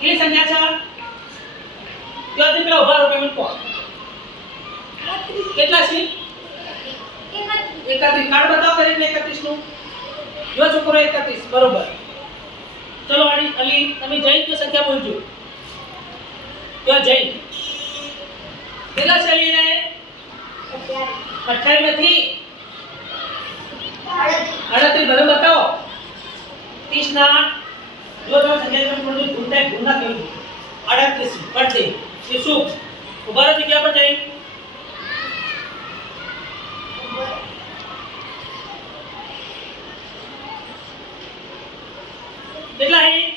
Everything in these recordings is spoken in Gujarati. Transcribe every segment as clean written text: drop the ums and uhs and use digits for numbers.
કેટલી સંખ્યા છે ત્યાંથી પેલા ઉભા રહો પેમેન્ટ કો કેટલા છે 31 કાર્ડ બતાવો કરીને 31 નું જો છોકરો 31 બરોબર ચલો અલી તમે જૈન તો સંખ્યા બોલજો જો જૈન કેટલા છે અલી ને 28 નથી 38 બરાબર બતાવો 30 ના જો તમે સંખ્યા પણ થોડી ગુણના કેવું 38 પડતે શિશુ ઉભા રહો જગ્યા પર જઈ કેટલા હે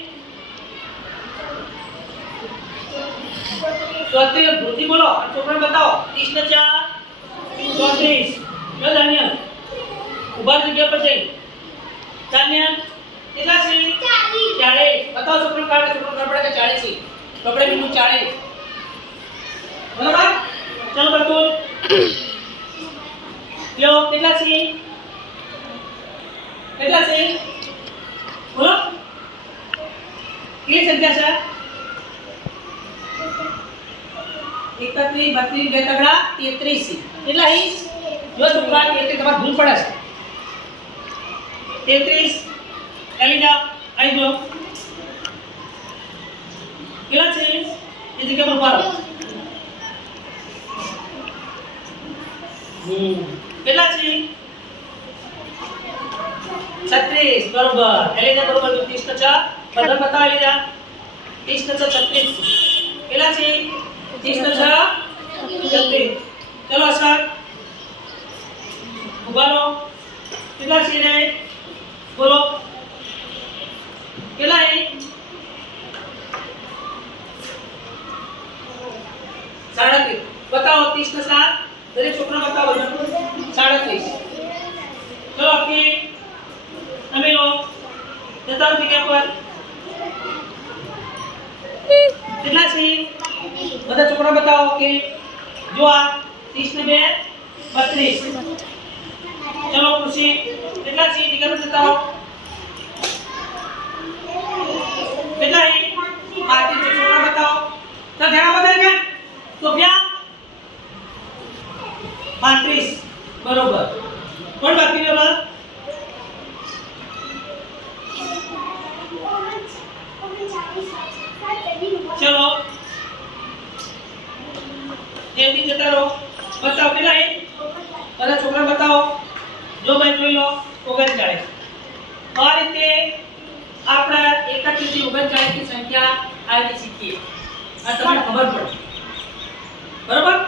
34 ભૂતિ બોલો છોકરાને બતાવો 30 ને 4 34 જો દાનિયલ ઉભા જગ્યા પર જઈ દાનિયલ કેટલા છે 40 બતાવો છોકરો કાઢે છોકરો ગડબડ કે 40 છે કપડે બિંદુ 40 બરાબર ચલો બતુલ લ્યો કેટલા છે બોલો કેટલી સંખ્યા છે 31 32 બે તગડા 33 કેટલા હી જો છોકરા 33 તમારે ભૂલ પડે છે 33 એલિના આઈ ગયો કેટલા છે એ જગ્યા પર ઉભા રહો કેટલા છે 36 બરોબર એલિના બરોબર 30 ને 4 બધા બતાવો એલિના 30 ને 36 કેટલા છે 30 ને 6 36 ચલો અસર ઉભા રહો કેટલા છે રે બોલો કેટલા છે 37 बताओ 30 के साथ दरेक छोकरा बताओ 37 चलो आपके हमें लो जता जगह पर कितना છે બધા છોકરા બતાવો કે જો આ 30 ને 2 32 ચલો ખુશી કેટલા છે જગ્યા પર બતાવો કેટલા છે આ છોકરા બતાવો તો ધ્યાન બતાવે કે સોફિયા 35 બરોબર કોણ બાકી રહ્યો ચલો એમની જતા રહો બતાવો કેટલા બધા છોકરા બતાવો જો ભાઈ જોઈ લો 39 આ રીતે આપણે 31 થી 39 ની સંખ્યા આવી શીખીએ આ તમને ખબર પડે બરોબર